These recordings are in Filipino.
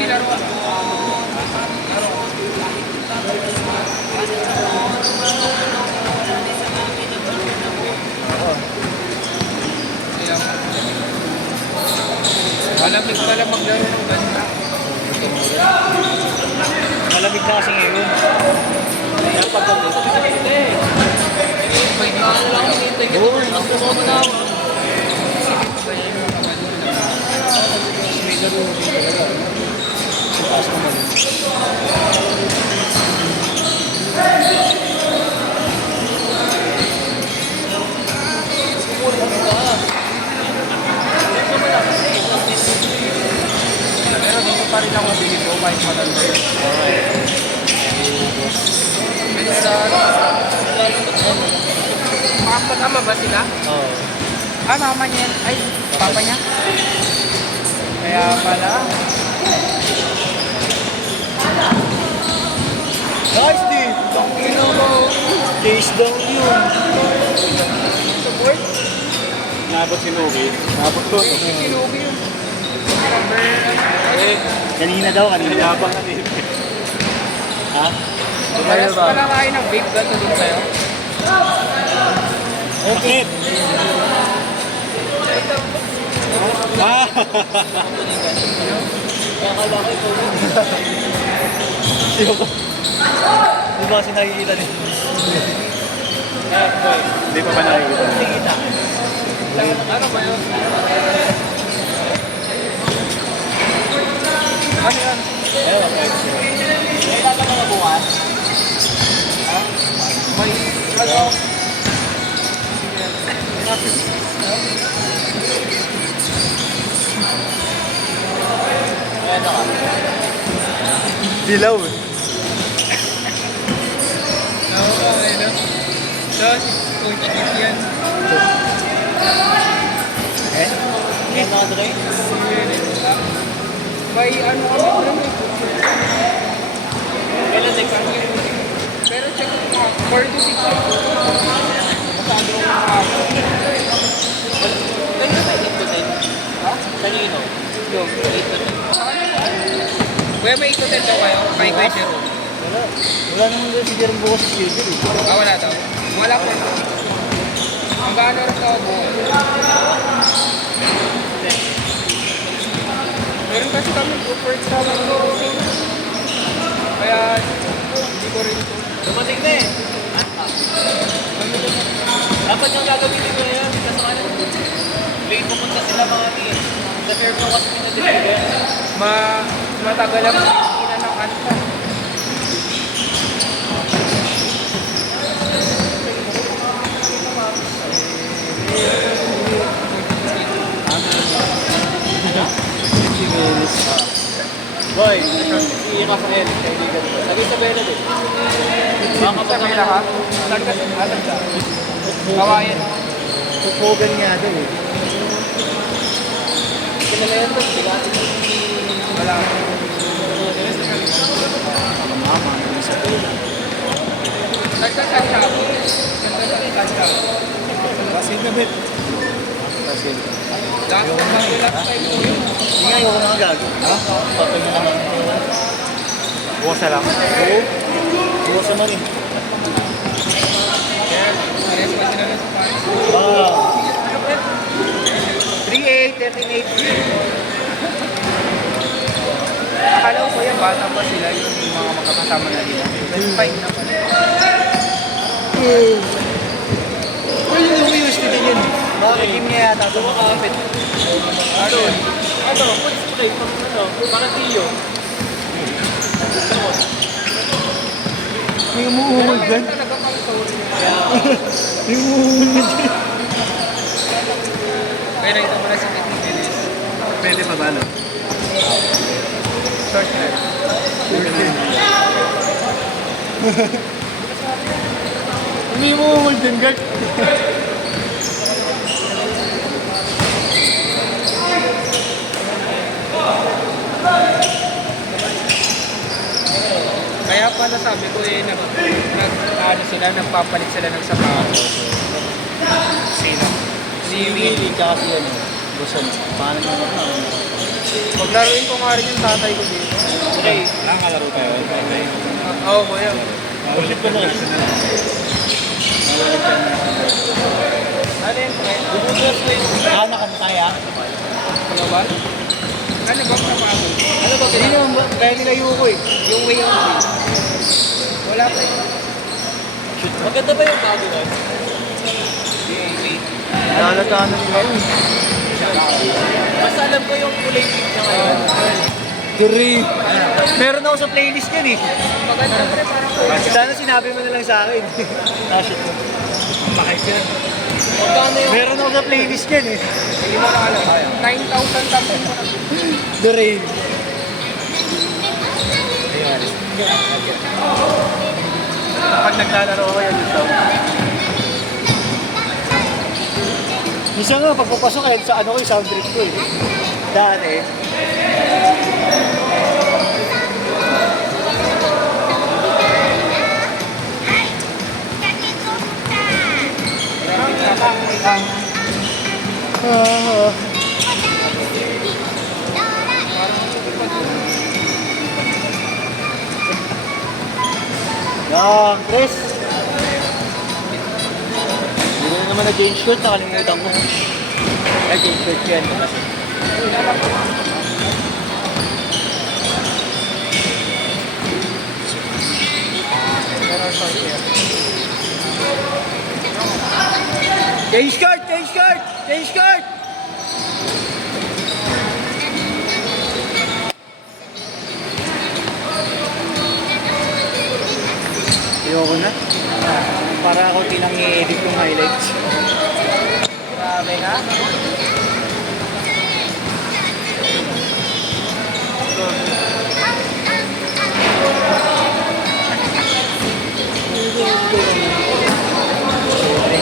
Kasi laro. Malamig pala maglaro ng ganda. Malamig na kasi ngayon. Kaya pagdating. May mga lang hinintay ka. Gusto mo na ako. May laro talaga. Taas naman. Pero dito pa rin ako dito kahit matanda yun. Makapatama ba sila? Oo. Ah, mama niya. Ay, papa niya. Kaya pala. Nice din! Sino mo? Taste down yun. Support? Nabot si Novi. Nabot ko. Sinubi yun. Kanina daw, kanina. Habang ha? Parehas pala kain ng vape gato dun sa'yo. Okay. Ah! Akala ko ito. Siyoko. Di ba kasi nakikita din? Hindi pa ba nakikita? Nakikita. Ano ba yun? Ano yan? Ewan, may dapat mga bukas. Ha? May ano? Ayan na ka. Dilaw eh. Okay na. Tapos, kung yan. Eh? Hindi na ka-try? May ano kami. Kailan next week? Pero check mo, 4 to 6 masyado Kaya ba 8 to 10? Ha? Saan yung ino? Yung 8 to 10. Kuya, may ito din daw kayo? May Kuya Jerome? Wala. Wala naman doon si Jerome bukas sa schedule eh. Ah, wala daw. Wala po. Ang gaano rin daw po. Meron kasi kami preferred sa mga closing. Kaya, hindi ko rin ito. Dumating na eh. Dapat yung gagawin ko yan. Kasamanan. Late pupunta sila mga niya. Sa Fairview kasi pinadeliver. Matagal ang ina ng kanta. Boy, iiyak ka sa Eric, kaibigan mo. Sabi sa Bella din. Baka pa May lahat. Nagkas, alam siya. Kawayan. Tupogan nga daw eh. Kilala yan doon, bigatin mo. Wala. Mama, ano sa tula. Nagkasal siya. Nagkasal siya. Kasi nabit. Kasi Last na bago last time ko yun. hindi nga yung mga gago. Ha? Patay mo naman. Bukas na lang. Oo. Bukas naman eh. Yes, yes, pa sila sa party. Wow. 3-8, 13-8. Akala ko yung bata pa sila yung mga makakasama na nila. 25 na pala. Well, yung UST din yun. Bakit team niya yata ito makakapit? Ano? Ano? Full spray. Ano? Para tiyo. May umuungol dyan. Talaga pang sorry. May umuungol dyan. Kaya nakita mo na si Titi Bilis. Pwede pa ba no? Short na. May umuungol dyan, Gert. Kaya pala sabi ko ano sila, nagpapalit sila ng sapatos. Sino? Si Willie tsaka si ano, Busan. Paano naman na? Paglaruin ko nga rin yung tatay ko dito. Okay. Nakakalaro tayo. Okay. Oo, kuya. Ulit ko na. Ano yun, friend? Ano ka tayo? Ano ba? Ano ba ang bago? Ano ba? Hindi naman kaya nilayo ko eh. Yung way on way. Wala pa yun. Maganda ba yung bago nun? Nalataan na nila yun. Mas alam ko yung kulay pink na ngayon. Duri. Meron ako sa playlist yan eh. Maganda pa rin parang Sana sinabi mo na lang sa akin. Nashit mo. Pakit yan. magkano yung Meron ako sa playlist yan eh. hindi mo na alam. 9,000 something mo na. Duri. Pag naglalaro ko yan dito. Minsan nga, pagpapasok kahit sa ano ko yung sound trip ko eh. Dati. Yan, Chris. Hindi ko na naman na-change shirt, nakalimutan ko. Ay, change shirt yan. Change shirt! Change shirt! Change shirt! Ayoko na. Para ako tinang i-edit yung highlights. Grabe nga. Sorry.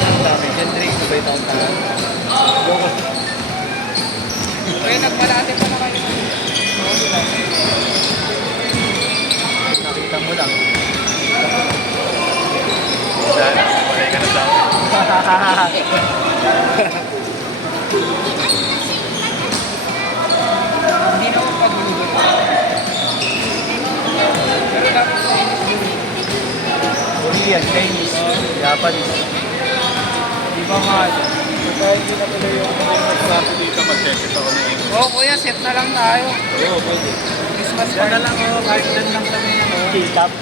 Ang dami dyan, Drake. Sabay taong talan. Kaya nagmalate pa na kayo. Nakita mo lang. Sana, patay ka na sa akin. Hindi na ako pagulugan. Pero dapat Korean, Chinese, Japanese. Di ba nga? Kaya hindi na pala yung nagsabi dito mag-check ako na yung... Oo, kuya, set na lang tayo. Oo, pwede. Christmas Yan na party. lang oh, kahit dyan lang kami ano. K-pop.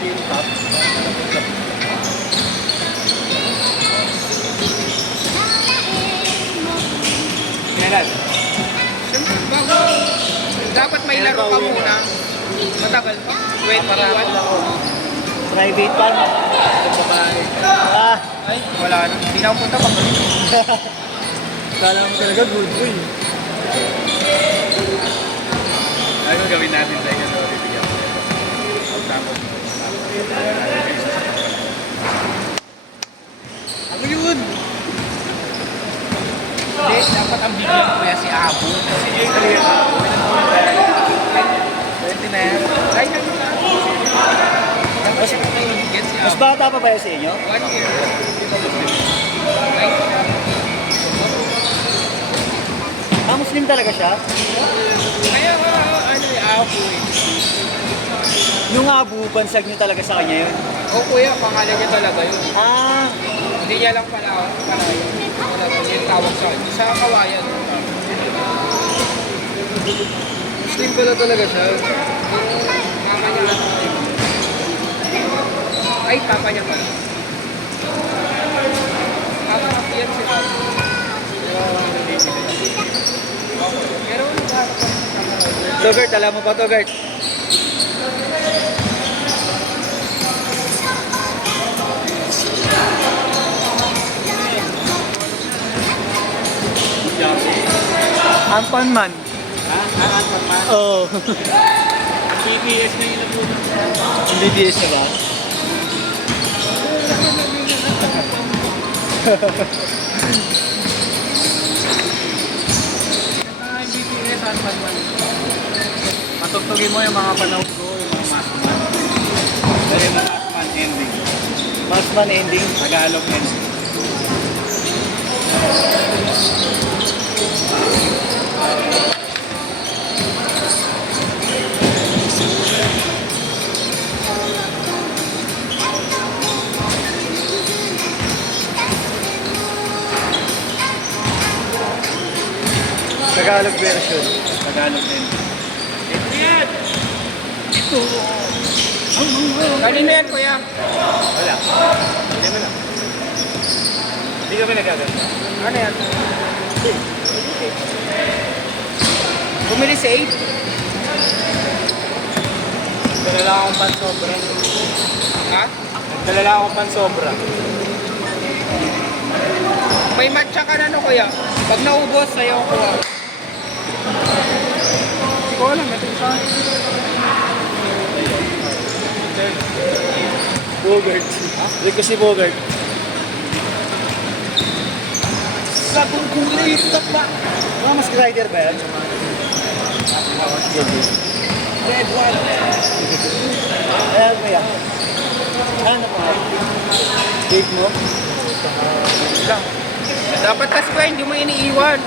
Kailan? Siyempre, bago. Dapat may laro ka muna. Matagal pa. 21. Private pa. Babae. Ah, Ay, wala na. Hindi na ako punta pa. kala mo talaga good boy. Ano gawin natin sa inyo? So, bibigyan ko. Tapos, Ano yun? Hindi, dapat ang bigyan ko kaya si Abu. si Adrian, Pwede na yan. Ay, ano na. Dapat siya kayo bigyan si Mas Abu. bata pa ba yan sa inyo? 1 year. Ay, Ah, Muslim talaga siya? kaya ano yung Abu eh. Yung Abu, bansag niyo talaga sa kanya yun? O kuya, pangalan niya talaga yun. Ah, Hindi niya lang pala yun. Talaga yung tawag sa akin. Sa kawayan. Muslim pala talaga siya. Yung mama niya lang. Ay, papa niya pala. Papa na yan si Abu. Pero dapat pa rin sa kamera. So Gert, alam mo pa to Gert? Ampan man. ha? Aantot man. Oo. CBS na yun na po. Hindi DS na ba? BTS, saan man man. Matugtugin mo yung mga panahon ko, yung mga masman. Dahil yung masman ending. Masman ending. Tagalog ending. Tagalog version. Tagalog din. Kanino yan, kuya? Wala. Hindi mo na. Hindi kami nagaganda. Ano yan? Bumili si 8. Nagdala lang akong pansobra. Ha? Nagdala lang akong pansobra. May matcha ka na no, kuya? Pag naubos, sa'yo ko. Hindi ko alam, ito sa Bogart. Hindi ko si Bogart. sa tungkulay pa. Mga mas rider ba yan? Red one. Ayan ba yan? Ano pa? Date mo? Lang. Dapat kasi kuya, hindi mo iniiwan.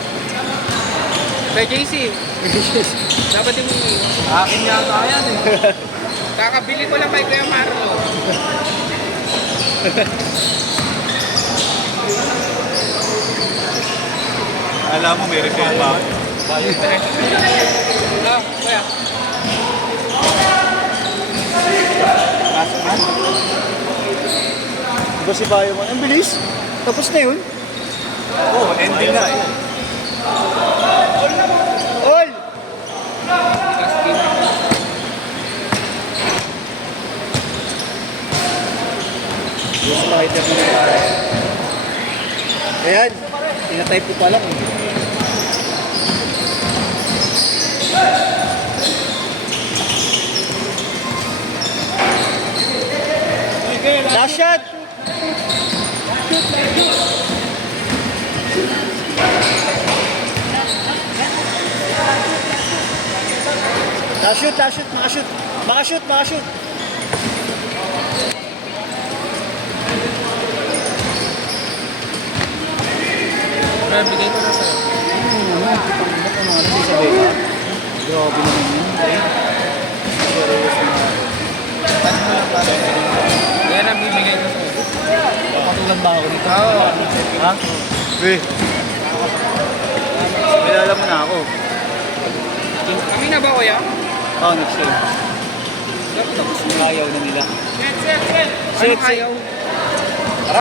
Kay JC, dapat hindi mo iniiwan. Akin yata yan eh. Kakabili ko lang kay Kuya Marlo. Alam mo, may repair pa ako. Ah, kuya. Diba si Bayo mo? Ang bilis. Tapos na yun. Oo, ending na eh. All! Yung slider mo. Ayan. Tinatype ko pa lang eh. Last shot! Last shoot, makashoot. Makashoot. Kuya, bigay ko na sa'yo. Grabe naman yun. Kaya na bibigay ko sa'yo. Papatulan ba ako nito? Oo. Ha? Eh. Kilala mo na ako. Kami na ba, kuya? Oh, next year. Dapat tapos mo. Ayaw na nila. Anong ayaw?